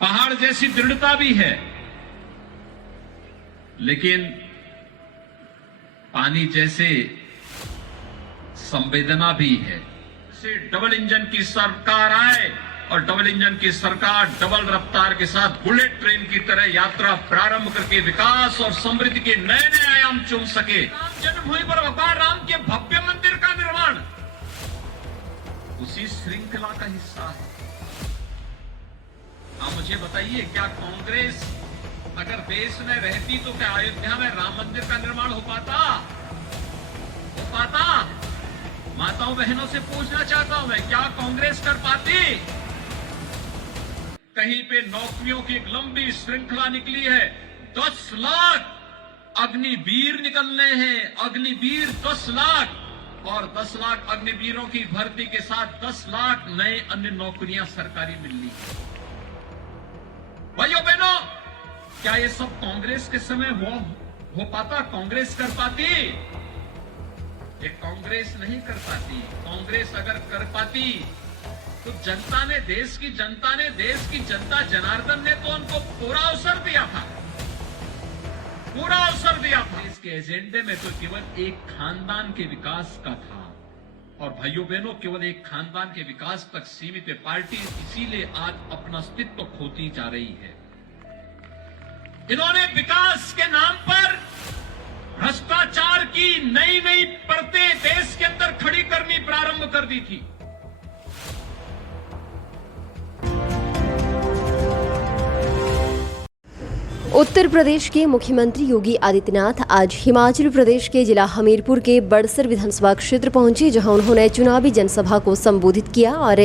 पहाड़ जैसी दृढ़ता भी है, लेकिन पानी जैसे संवेदना भी है। से डबल इंजन की सरकार आए और डबल इंजन की सरकार डबल रफ्तार के साथ बुलेट ट्रेन की तरह यात्रा प्रारंभ करके विकास और समृद्धि के नए नए आयाम चुम सके। राम जन्मभूमि पर भगवान राम के भव्य मंदिर का निर्माण उसी श्रृंखला का हिस्सा है। आप मुझे बताइए, क्या कांग्रेस अगर देश में रहती तो क्या अयोध्या में राम मंदिर का निर्माण हो पाता? माताओं बहनों से पूछना चाहता हूं मैं, क्या कांग्रेस कर पाती? कहीं पे नौकरियों की एक लंबी श्रृंखला निकली है। 10 लाख अग्निवीर निकलने हैं, अग्निवीर 10 लाख, और 10 लाख अग्निवीरों की भर्ती के साथ 10 लाख नए अन्य नौकरियां सरकारी मिलनी है। भाइयों बहनों, क्या ये सब कांग्रेस के समय हो पाता? कांग्रेस कर पाती? ये कांग्रेस नहीं कर पाती। कांग्रेस अगर कर पाती तो जनता ने, देश की जनता जनार्दन ने तो उनको पूरा अवसर दिया था, पूरा अवसर दिया था। इसके एजेंडे में तो केवल एक खानदान के विकास का था, और भाइयों बहनों, केवल एक खानदान के विकास तक सीमित है पार्टी, इसीलिए आज अपना अस्तित्व खोती जा रही है। इन्होंने विकास के नाम पर भ्रष्टाचार की नई नई परतें देश के अंदर खड़ी करनी प्रारंभ कर दी थी। उत्तर प्रदेश के मुख्यमंत्री योगी आदित्यनाथ आज हिमाचल प्रदेश के जिला हमीरपुर के बड़सर विधानसभा क्षेत्र पहुंचे, जहां उन्होंने चुनावी जनसभा को संबोधित किया और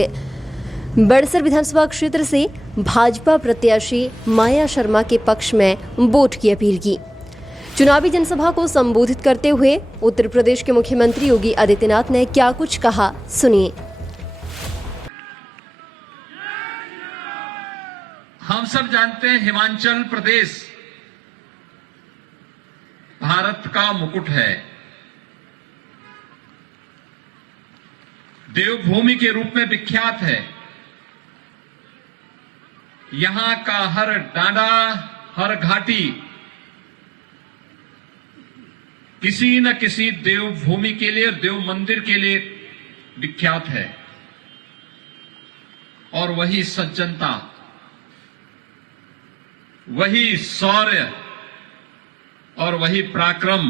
बड़सर विधानसभा क्षेत्र से भाजपा प्रत्याशी माया शर्मा के पक्ष में वोट की अपील की। चुनावी जनसभा को संबोधित करते हुए उत्तर प्रदेश के मुख्यमंत्री योगी आदित्यनाथ ने क्या कुछ कहा, सुनिए। हम सब जानते हैं, हिमाचल प्रदेश भारत का मुकुट है, देवभूमि के रूप में विख्यात है। यहां का हर डांडा, हर घाटी किसी न किसी देवभूमि के लिए, देव मंदिर के लिए विख्यात है। और वही सज्जनता, वही शौर्य और वही पराक्रम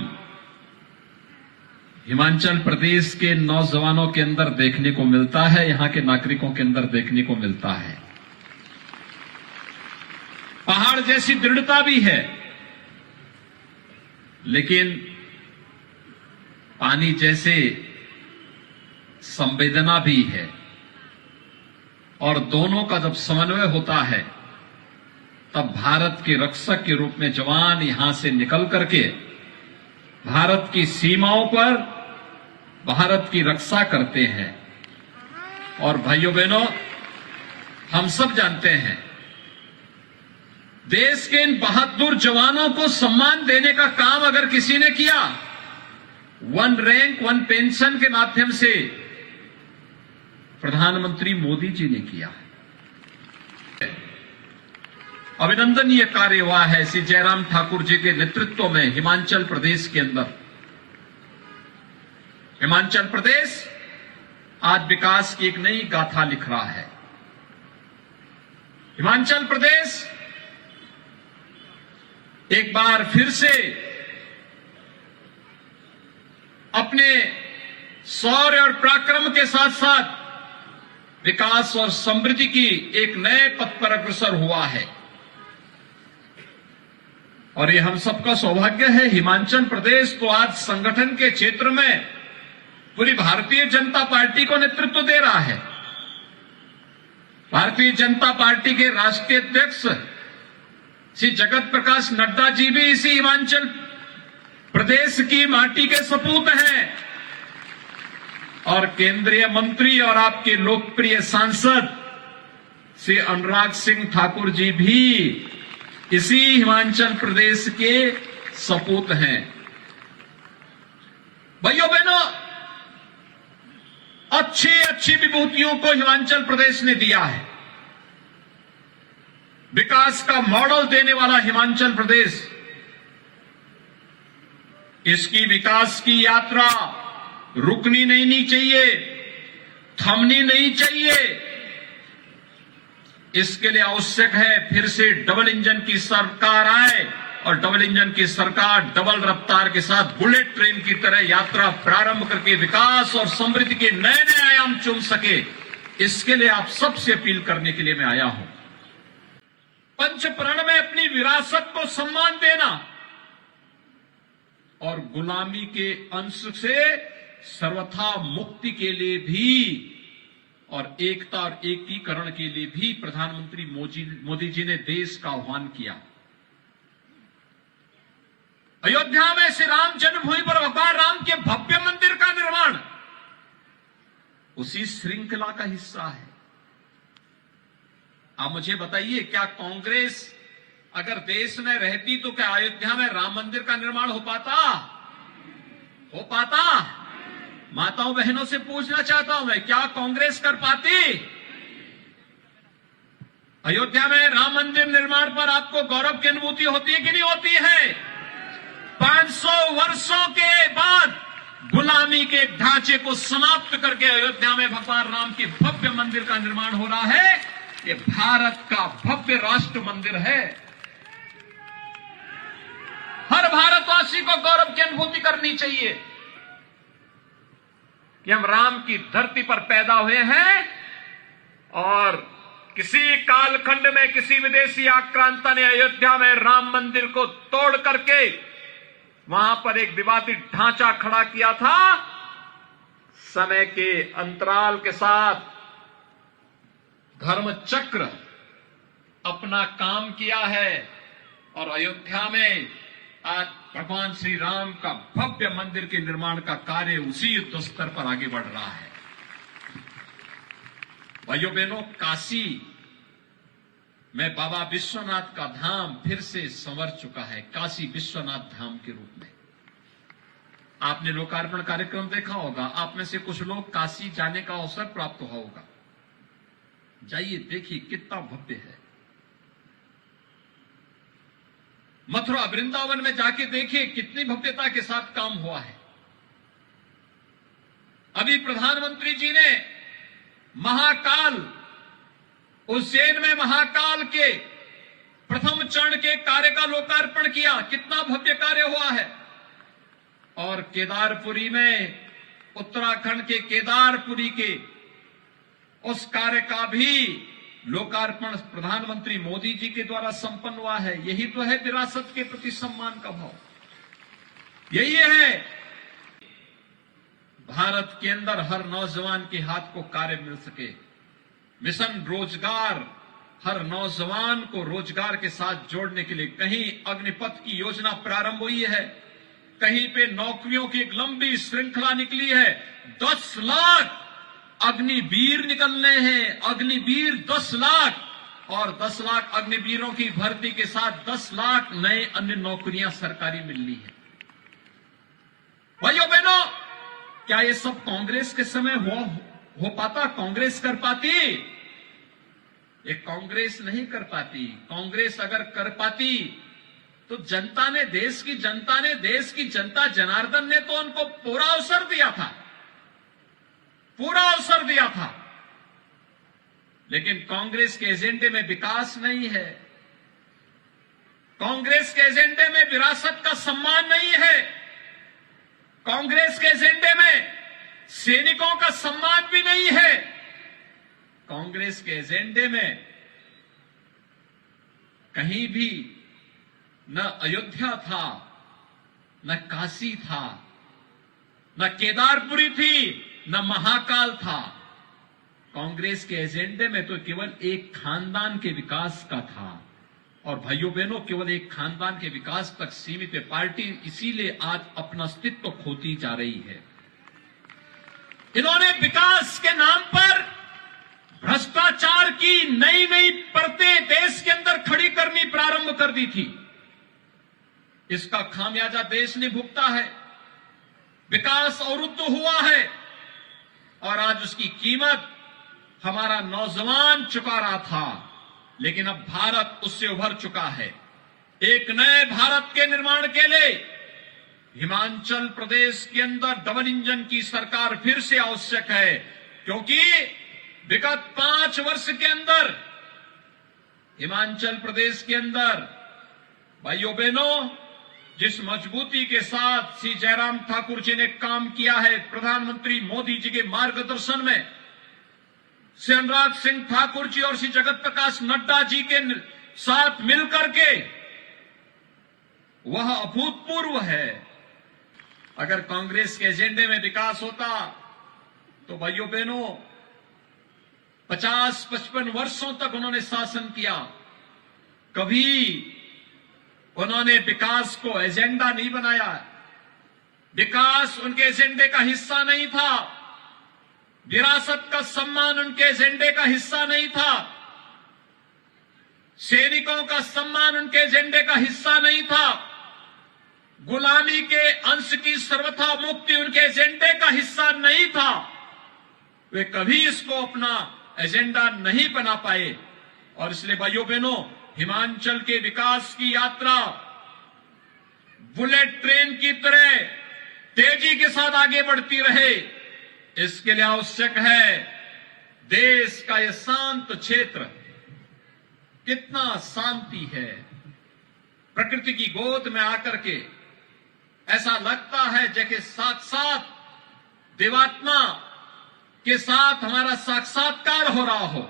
हिमाचल प्रदेश के नौजवानों के अंदर देखने को मिलता है, यहां के नागरिकों के अंदर देखने को मिलता है। पहाड़ जैसी दृढ़ता भी है, लेकिन पानी जैसे संवेदना भी है, और दोनों का जब समन्वय होता है तब भारत के रक्षक के रूप में जवान यहां से निकल करके भारत की सीमाओं पर भारत की रक्षा करते हैं। और भाइयों बहनों, हम सब जानते हैं, देश के इन बहादुर जवानों को सम्मान देने का काम अगर किसी ने किया, वन रैंक वन पेंशन के माध्यम से प्रधानमंत्री मोदी जी ने किया। अभिनंदनीय कार्य हुआ है श्री जयराम ठाकुर जी के नेतृत्व में हिमाचल प्रदेश के अंदर। हिमाचल प्रदेश आज विकास की एक नई गाथा लिख रहा है। हिमाचल प्रदेश एक बार फिर से अपने शौर्य और पराक्रम के साथ साथ विकास और समृद्धि की एक नए पथ पर अग्रसर हुआ है। और ये हम सबका सौभाग्य है। हिमाचल प्रदेश तो आज संगठन के क्षेत्र में पूरी भारतीय जनता पार्टी को नेतृत्व दे रहा है। भारतीय जनता पार्टी के राष्ट्रीय अध्यक्ष श्री जगत प्रकाश नड्डा जी भी इसी हिमाचल प्रदेश की माटी के सपूत हैं, और केंद्रीय मंत्री और आपके लोकप्रिय सांसद श्री अनुराग सिंह ठाकुर जी भी इसी हिमाचल प्रदेश के सपूत हैं। भाइयों बहनों, अच्छी अच्छी विभूतियों को हिमाचल प्रदेश ने दिया है। विकास का मॉडल देने वाला हिमाचल प्रदेश, इसकी विकास की यात्रा रुकनी नहीं चाहिए, थमनी नहीं चाहिए। इसके लिए आवश्यक है फिर से डबल इंजन की सरकार आए और डबल इंजन की सरकार डबल रफ्तार के साथ बुलेट ट्रेन की तरह यात्रा प्रारंभ करके विकास और समृद्धि के नए नए आयाम चुम सके। इसके लिए आप सबसे अपील करने के लिए मैं आया हूं। पंचप्रण में अपनी विरासत को सम्मान देना और गुलामी के अंश से सर्वथा मुक्ति के लिए भी और एकता और एकीकरण के लिए भी प्रधानमंत्री मोदी जी ने देश का आह्वान किया। अयोध्या में श्री राम जन्मभूमि पर भगवान राम के भव्य मंदिर का निर्माण उसी श्रृंखला का हिस्सा है। आप मुझे बताइए, क्या कांग्रेस अगर देश में रहती तो क्या अयोध्या में राम मंदिर का निर्माण हो पाता? माताओं बहनों से पूछना चाहता हूं मैं, क्या कांग्रेस कर पाती? अयोध्या में राम मंदिर निर्माण पर आपको गौरव की अनुभूति होती है कि नहीं होती है? 500 वर्षों के बाद गुलामी के ढांचे को समाप्त करके अयोध्या में भगवान राम के भव्य मंदिर का निर्माण हो रहा है। ये भारत का भव्य राष्ट्र मंदिर है। हर भारतवासी को गौरव की अनुभूति करनी चाहिए कि हम राम की धरती पर पैदा हुए हैं और किसी कालखंड में किसी विदेशी आक्रांता ने अयोध्या में राम मंदिर को तोड़ करके वहां पर एक विवादित ढांचा खड़ा किया था। समय के अंतराल के साथ धर्म चक्र अपना काम किया है और अयोध्या में आज भगवान श्री राम का भव्य मंदिर के निर्माण का कार्य उसी युद्ध स्तर पर आगे बढ़ रहा है। भाइयों बहनों, काशी में बाबा विश्वनाथ का धाम फिर से संवर चुका है, काशी विश्वनाथ धाम के रूप में। आपने लोकार्पण कार्यक्रम देखा होगा, आप में से कुछ लोग काशी जाने का अवसर प्राप्त हुआ होगा। जाइए, देखिए कितना भव्य है। मथुरा वृंदावन में जाके देखिए कितनी भव्यता के साथ काम हुआ है। अभी प्रधानमंत्री जी ने महाकाल, उज्जैन में महाकाल के प्रथम चरण के कार्य का लोकार्पण किया, कितना भव्य कार्य हुआ है। और केदारपुरी में, उत्तराखंड के केदारपुरी के उस कार्य का भी लोकार्पण प्रधानमंत्री मोदी जी के द्वारा संपन्न हुआ है। यही तो है विरासत के प्रति सम्मान का भाव, यही है भारत के अंदर हर नौजवान के हाथ को कार्य मिल सके। मिशन रोजगार हर नौजवान को रोजगार के साथ जोड़ने के लिए कहीं अग्निपथ की योजना प्रारंभ हुई है, कहीं पे नौकरियों की एक लंबी श्रृंखला निकली है। 10 लाख अग्निवीर निकलने हैं, अग्निवीर 10 लाख, और 10 लाख अग्निवीरों की भर्ती के साथ 10 लाख नए अन्य नौकरियां सरकारी मिलनी है। भाइयों बहनों, क्या ये सब कांग्रेस के समय हो पाता? कांग्रेस कर पाती? ये कांग्रेस नहीं कर पाती। कांग्रेस अगर कर पाती तो जनता ने, देश की जनता जनार्दन ने तो उनको पूरा अवसर दिया था। लेकिन कांग्रेस के एजेंडे में विकास नहीं है, कांग्रेस के एजेंडे में विरासत का सम्मान नहीं है, कांग्रेस के एजेंडे में सैनिकों का सम्मान भी नहीं है। कांग्रेस के एजेंडे में कहीं भी न अयोध्या था, न काशी था, न केदारपुरी थी, न महाकाल था। कांग्रेस के एजेंडे में तो केवल एक खानदान के विकास का था। और भाइयों बहनों, केवल एक खानदान के विकास तक सीमित है पार्टी, इसीलिए आज अपना अस्तित्व खोती जा रही है। इन्होंने विकास के नाम पर भ्रष्टाचार की नई नई परतें देश के अंदर खड़ी करनी प्रारंभ कर दी थी। इसका खामियाजा देश ने भुगता है। विकास अवरुद्ध हुआ है और आज उसकी कीमत हमारा नौजवान चुका रहा था। लेकिन अब भारत उससे उभर चुका है। एक नए भारत के निर्माण के लिए हिमाचल प्रदेश के अंदर डबल इंजन की सरकार फिर से आवश्यक है, क्योंकि विगत 5 वर्ष के अंदर हिमाचल प्रदेश के अंदर भाइयों बहनों जिस मजबूती के साथ श्री जयराम ठाकुर जी ने काम किया है, प्रधानमंत्री मोदी जी के मार्गदर्शन में श्री अनुराग सिंह ठाकुर जी और श्री जगत प्रकाश नड्डा जी के साथ मिलकर के, वह अभूतपूर्व है। अगर कांग्रेस के एजेंडे में विकास होता तो भाइयों बहनों 50-55 वर्षों तक उन्होंने शासन किया, कभी उन्होंने विकास को एजेंडा नहीं बनाया। विकास उनके एजेंडे का हिस्सा नहीं था, विरासत का सम्मान उनके एजेंडे का हिस्सा नहीं था, सैनिकों का सम्मान उनके एजेंडे का हिस्सा नहीं था, गुलामी के अंश की सर्वथा मुक्ति उनके एजेंडे का हिस्सा नहीं था। वे कभी इसको अपना एजेंडा नहीं बना पाए और इसलिए भाइयों बहनों हिमाचल के विकास की यात्रा बुलेट ट्रेन की तरह तेजी के साथ आगे बढ़ती रहे। इसके लिए आवश्यक है देश का यह शांत क्षेत्र, कितना शांति है, प्रकृति की गोद में आकर के ऐसा लगता है जैसे साक्षात देवात्मा के साथ हमारा साक्षात्कार हो रहा हो।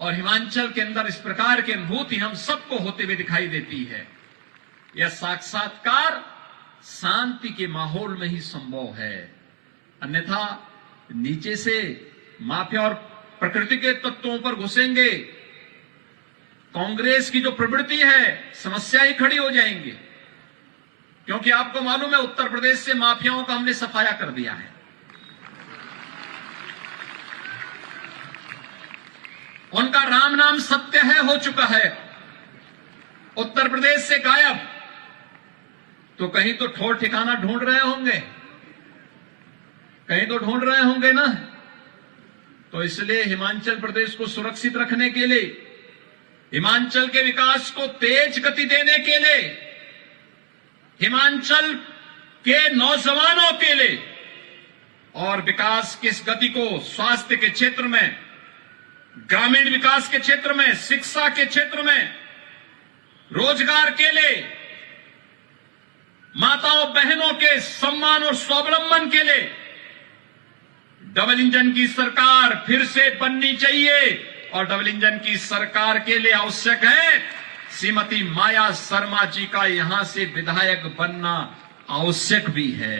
और हिमाचल के अंदर इस प्रकार की अनुभूति हम सबको होते हुए दिखाई देती है। यह साक्षात्कार शांति के माहौल में ही संभव है, अन्यथा नीचे से माफिया और प्रकृति के तत्वों पर घुसेंगे, कांग्रेस की जो प्रवृत्ति है समस्या ही खड़ी हो जाएंगी। क्योंकि आपको मालूम है उत्तर प्रदेश से माफियाओं का हमने सफाया कर दिया है। उनका राम नाम सत्य है हो चुका है, उत्तर प्रदेश से गायब। तो कहीं तो ठोर ठिकाना ढूंढ रहे होंगे, कहीं तो ढूंढ रहे होंगे ना। तो इसलिए हिमाचल प्रदेश को सुरक्षित रखने के लिए, हिमाचल के विकास को तेज गति देने के लिए, हिमाचल के नौजवानों के लिए और विकास की इस गति को स्वास्थ्य के क्षेत्र में, ग्रामीण विकास के क्षेत्र में, शिक्षा के क्षेत्र में, रोजगार के लिए, माताओं बहनों के सम्मान और स्वावलंबन के लिए डबल इंजन की सरकार फिर से बननी चाहिए। और डबल इंजन की सरकार के लिए आवश्यक है श्रीमती माया शर्मा जी का यहां से विधायक बनना आवश्यक भी है।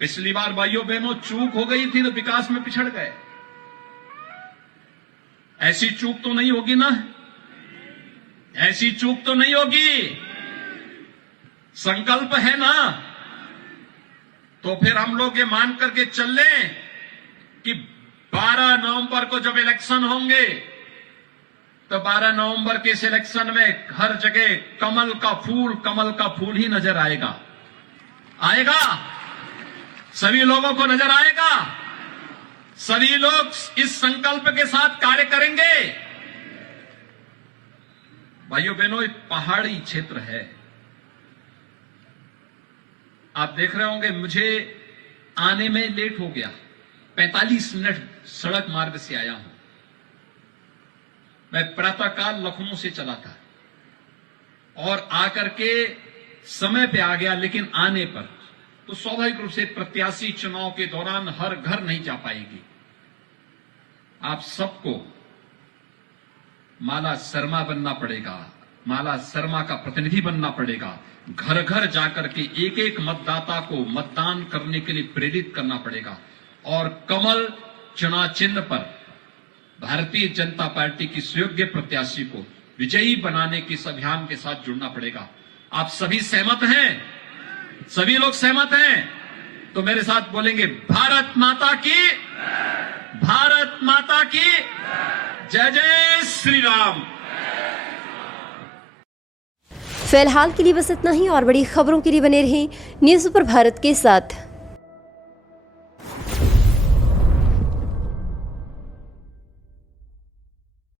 पिछली बार भाइयों बहनों चूक हो गई थी तो विकास में पिछड़ गए, ऐसी चूक तो नहीं होगी ना, ऐसी चूक तो नहीं होगी। संकल्प है ना, तो फिर हम लोग ये मान करके चल लें कि 12 नवंबर को जब इलेक्शन होंगे तो 12 नवंबर के इस इलेक्शन में हर जगह कमल का फूल ही नजर आएगा, आएगा, सभी लोगों को नजर आएगा। सभी लोग इस संकल्प के साथ कार्य करेंगे। भाइयों बहनों एक पहाड़ी क्षेत्र है, आप देख रहे होंगे मुझे आने में लेट हो गया, 45 मिनट सड़क मार्ग से आया हूं। मैं प्रातःकाल लखनऊ से चला था और आकर के समय पे आ गया, लेकिन आने पर तो स्वाभाविक रूप से प्रत्याशी चुनाव के दौरान हर घर नहीं जा पाएगी। आप सबको माला शर्मा बनना पड़ेगा, माला शर्मा का प्रतिनिधि बनना पड़ेगा, घर घर जाकर के एक एक मतदाता को मतदान करने के लिए प्रेरित करना पड़ेगा और कमल चुनाव चिन्ह पर भारतीय जनता पार्टी की सुयोग्य प्रत्याशी को विजयी बनाने के इस अभियान के साथ जुड़ना पड़ेगा। आप सभी सहमत हैं? सभी लोग सहमत हैं? तो मेरे साथ बोलेंगे भारत माता की, भारत माता की जय जय श्री राम। फिलहाल के लिए बस इतना ही और बड़ी खबरों के लिए बने रहें न्यूज़ सुपर भारत के साथ।